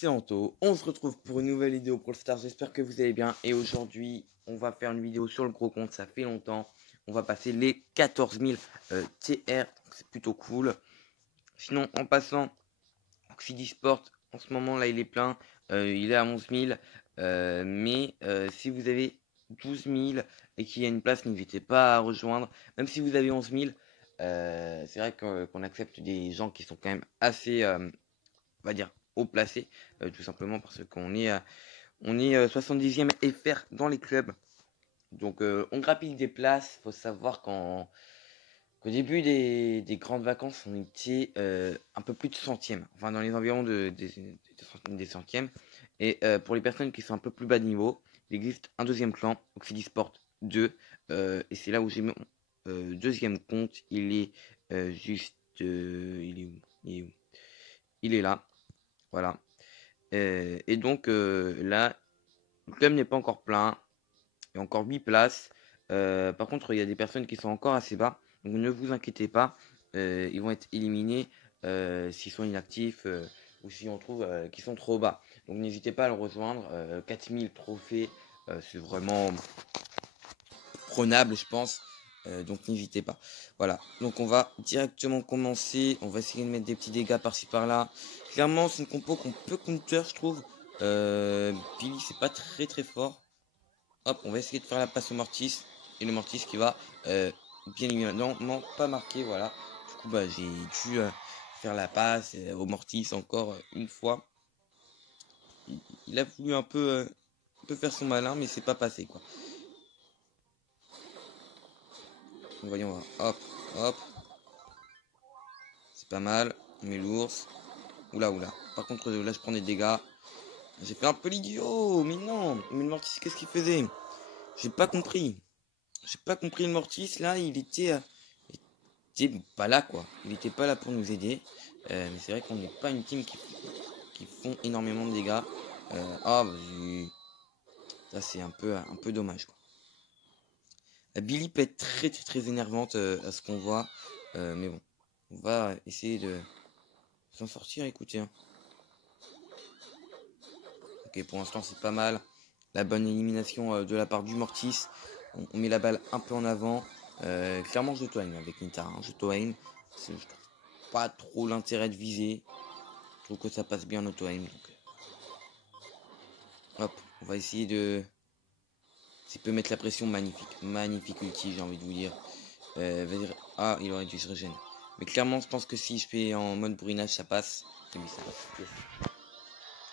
C'est Anto, on se retrouve pour une nouvelle vidéo pour le Star, j'espère que vous allez bien. Et aujourd'hui, on va faire une vidéo sur le gros compte, ça fait longtemps. On va passer les 14 000 TR, c'est plutôt cool. Sinon, en passant, Oxydi Sport, en ce moment là, il est plein, il est à 11 000. Si vous avez 12 000 et qu'il y a une place, n'hésitez pas à rejoindre. Même si vous avez 11 000, c'est vrai qu'on accepte des gens qui sont quand même assez... on va dire haut placé, tout simplement parce qu'on est 70e FR dans les clubs. Donc on grappille des places. Faut savoir qu'au début des grandes vacances, on était un peu plus de centième, enfin dans les environs des centièmes. Et pour les personnes qui sont un peu plus bas de niveau, il existe un deuxième clan, Oxydi Sport 2, et c'est là où j'ai mon deuxième compte. Il est juste, il est où? Il est là, voilà. Et donc là, le club n'est pas encore plein. Il y a encore 8 places. Par contre, il y a des personnes qui sont encore assez bas. Donc ne vous inquiétez pas. Ils vont être éliminés s'ils sont inactifs ou si on trouve qu'ils sont trop bas. Donc n'hésitez pas à le rejoindre. 4000 trophées, c'est vraiment prenable, je pense. Donc n'hésitez pas. Voilà, donc on va directement commencer. On va essayer de mettre des petits dégâts par-ci par-là. Clairement, c'est une compo qu'on peut counter, je trouve. Billy, c'est pas très très fort. Hop, on va essayer de faire la passe au Mortis. Et le Mortis qui va bien évidemment non, pas marqué. Voilà. Du coup, bah, j'ai dû faire la passe au Mortis encore une fois. Il a voulu un peu faire son malin, mais c'est pas passé quoi. Voyons voir. Hop, hop. C'est pas mal. On met l'ours. Oula, oula. Par contre, là, je prends des dégâts. J'ai fait un peu l'idiot. Mais non. Mais le Mortis, qu'est-ce qu'il faisait? J'ai pas compris. J'ai pas compris le Mortis. Là, il était pas là, quoi. Il était pas là pour nous aider. Mais c'est vrai qu'on n'est pas une team qui font énormément de dégâts. Ah, bah, ça, c'est un peu dommage, quoi. La Billy peut être très, très, très énervante à ce qu'on voit. Mais bon, on va essayer de s'en sortir, écoutez. Hein. Ok, pour l'instant, c'est pas mal. La bonne élimination de la part du Mortis. On met la balle un peu en avant. Clairement, je auto-aim avec Nita. Hein. Je auto-aim. Je trouve pas trop l'intérêt de viser. Je trouve que ça passe bien en auto-aim. Donc, hop, on va essayer de... S'il peut mettre la pression, magnifique. Magnifique ulti, j'ai envie de vous dire. Ah, il aurait dû se régénérer. Mais clairement, je pense que si je fais en mode bourrinage, ça passe. Et oui, ça passe.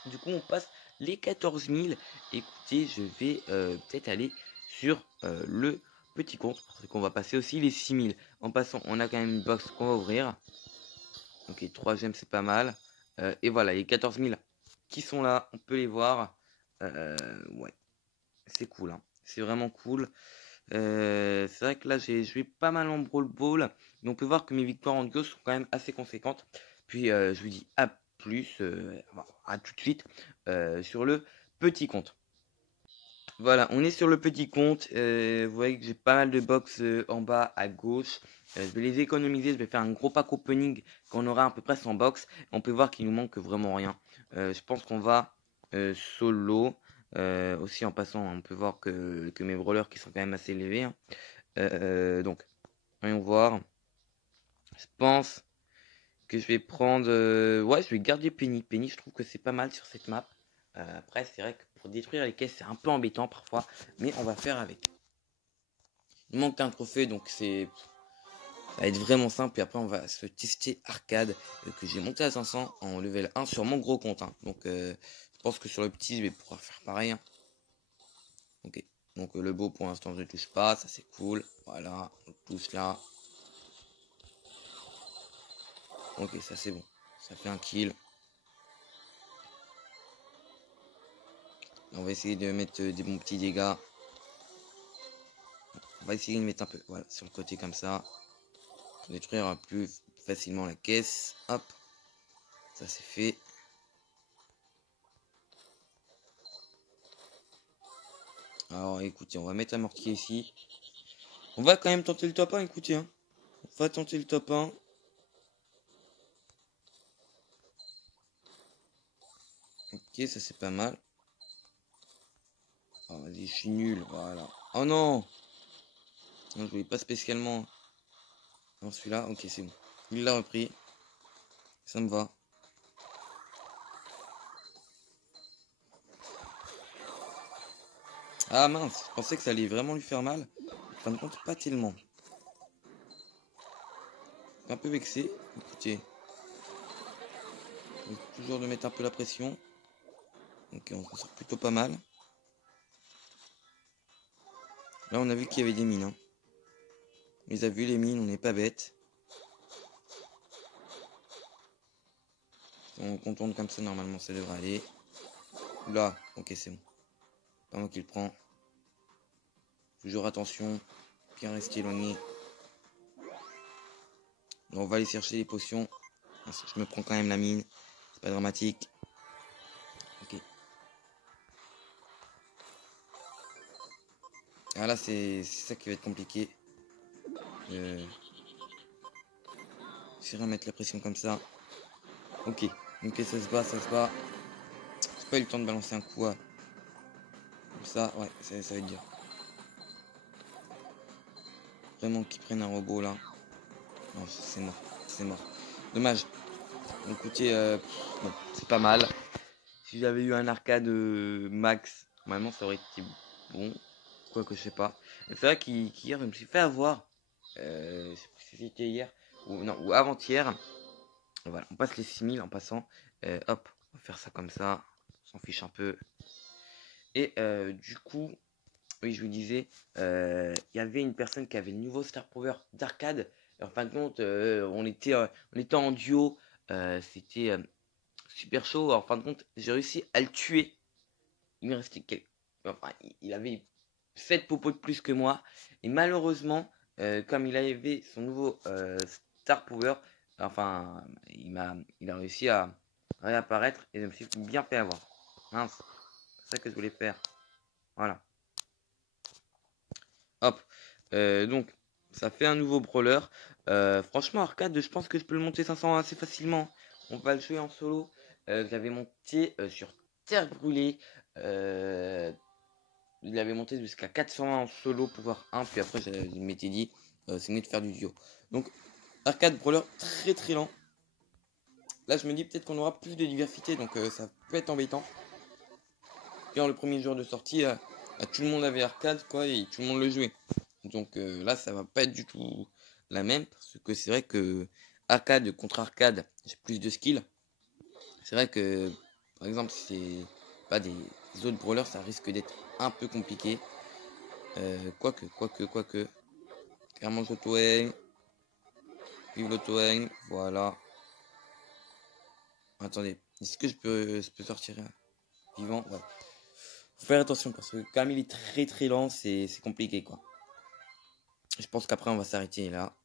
Du coup, on passe les 14 000. Écoutez, je vais peut-être aller sur le petit compte. Parce qu'on va passer aussi les 6 000. En passant, on a quand même une box qu'on va ouvrir. Ok, troisième, c'est pas mal. Et voilà, les 14 000 qui sont là, on peut les voir. Ouais, c'est cool. Hein. C'est vraiment cool. C'est vrai que là, j'ai joué pas mal en Brawl Ball. Mais on peut voir que mes victoires en duo sont quand même assez conséquentes. Puis, je vous dis à plus, à tout de suite, sur le petit compte. Voilà, on est sur le petit compte. Vous voyez que j'ai pas mal de box en bas à gauche. Je vais les économiser. Je vais faire un gros pack opening quand on aura à peu près 100 box. On peut voir qu'il nous manque vraiment rien. Je pense qu'on va solo. Aussi en passant, on peut voir que mes brawlers qui sont quand même assez élevés. Hein. Donc, voyons voir. Je pense que je vais prendre... ouais, je vais garder Penny. Penny, je trouve que c'est pas mal sur cette map. Après, c'est vrai que pour détruire les caisses, c'est un peu embêtant parfois. Mais on va faire avec. Il manque un trophée, donc ça va être vraiment simple. Et après, on va se tester arcade que j'ai monté à 500 en level 1 sur mon gros compte. Hein. Donc, je pense que sur le petit, je vais pouvoir faire pareil. Hein. Ok. Donc, le beau, pour l'instant, je ne touche pas. Ça, c'est cool. Voilà. On touche là. Ok, ça, c'est bon. Ça fait un kill. On va essayer de mettre des bons petits dégâts. On va essayer de mettre un peu voilà, sur le côté comme ça. Pour détruire plus facilement la caisse. Hop. Ça c'est fait. Alors écoutez, on va mettre un mortier ici. On va quand même tenter le top 1, écoutez. Hein. On va tenter le top 1. Ok, ça c'est pas mal. Oh, vas-y, je suis nul, voilà. Oh non! Non, je voulais pas spécialement. Non, celui-là, ok, c'est bon. Il l'a repris. Ça me va. Ah mince, je pensais que ça allait vraiment lui faire mal. En fin de compte, pas tellement. Un peu vexé. Écoutez, toujours de mettre un peu la pression. Ok, on s'en sort plutôt pas mal. Là, on a vu qu'il y avait des mines. Hein. On les a vu, les mines, on n'est pas bête. On contourne comme ça, normalement, ça devrait aller. Là, ok, c'est bon. Pas moi qui le prends. Toujours attention. Bien rester éloigné. Donc, on va aller chercher les potions. Je me prends quand même la mine. C'est pas dramatique. Ok. Ah là, c'est ça qui va être compliqué. J'essaierai de mettre la pression comme ça. Ok. Ok, ça se bat, ça se bat. J'ai pas eu le temps de balancer un coup comme ça. Ouais, ça va être dur. Vraiment qu'ils prennent un robot là. Non, c'est mort. C'est mort. Dommage. Donc, écoutez, bon, c'est pas mal. Si j'avais eu un arcade max, normalement ça aurait été bon. Quoique je sais pas. C'est vrai qu'hier je me suis fait avoir. Je sais plus si c'était hier ou non ou avant-hier. Voilà, on passe les 6000 en passant. Hop, on va faire ça comme ça. On s'en fiche un peu. Et du coup, oui, je vous disais, il y avait une personne qui avait le nouveau Star Power d'arcade. En fin de compte, on était en duo. C'était super chaud. En fin de compte, j'ai réussi à le tuer. Il me restait quelques. Enfin, il avait 7 popos de plus que moi. Et malheureusement, comme il avait son nouveau Star Power, enfin, il a réussi à réapparaître et je me suis bien fait avoir. Mince, c'est ça que je voulais faire. Voilà. Hop. Donc, ça fait un nouveau brawler. Franchement, arcade, je pense que je peux le monter 500 assez facilement. On va le jouer en solo. J'avais monté sur Terre Brûlée. Il avait monté jusqu'à 420 en solo, pouvoir 1. Puis après, je m'étais dit, c'est mieux de faire du duo. Donc, arcade brawler très très lent. Là, je me dis peut-être qu'on aura plus de diversité. Donc, ça peut être embêtant. Car le premier jour de sortie, tout le monde avait arcade, quoi, et tout le monde le jouait. Donc là, ça va pas être du tout la même, parce que c'est vrai que arcade contre arcade, j'ai plus de skill. C'est vrai que, par exemple, si c'est pas des autres brawlers, ça risque d'être un peu compliqué. Quoique. Clairement, l'auto-aim. Vive l'auto-aim, voilà. Attendez, est-ce que je peux sortir vivant? Ouais. Faut faire attention, parce que comme il est très très lent, c'est compliqué, quoi. Je pense qu'après, on va s'arrêter là.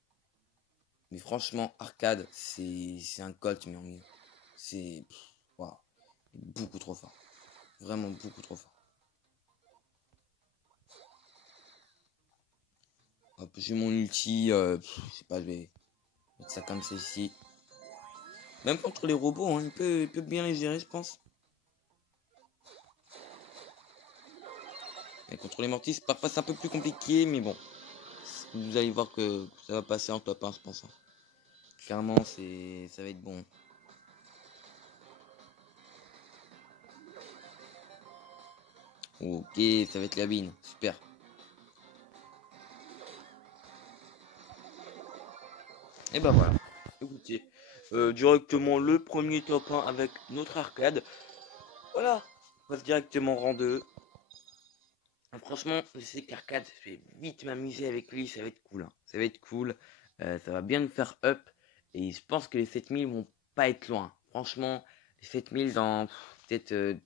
Mais franchement, arcade, c'est un colt, mais en mieux. C'est wow, beaucoup trop fort. Vraiment beaucoup trop fort. Hop, j'ai mon ulti. Je sais pas, je vais mettre ça comme ça ici. Même contre les robots, hein, il peut bien les gérer, je pense. Et contre les mortis, parfois c'est un peu plus compliqué, mais bon. Vous allez voir que ça va passer en top 1, je pense. Hein. Clairement, ça va être bon. Ok, ça va être la bine. Super. Et ben voilà. Écoutez, directement le premier top 1 avec notre arcade. Voilà. On passe directement rang 2. Franchement, je sais qu'arcade, je vais vite m'amuser avec lui. Ça va être cool. Hein. Ça va être cool. Ça va bien nous faire up. Et je pense que les 7000 vont pas être loin. Franchement, les 7000 dans peut-être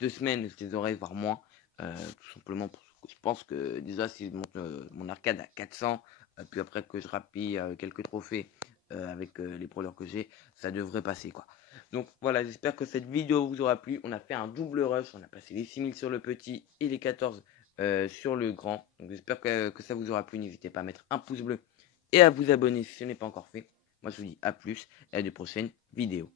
2 semaines, je les aurai, voire moins. Tout simplement parce que je pense que déjà, si je monte mon arcade à 400, puis après que je rapille quelques trophées avec les brawlers que j'ai, ça devrait passer quoi. Donc voilà, j'espère que cette vidéo vous aura plu. On a fait un double rush, on a passé les 6000 sur le petit et les 14 sur le grand. Donc j'espère que ça vous aura plu. N'hésitez pas à mettre un pouce bleu et à vous abonner si ce n'est pas encore fait. Moi je vous dis à plus et à de prochaines vidéos.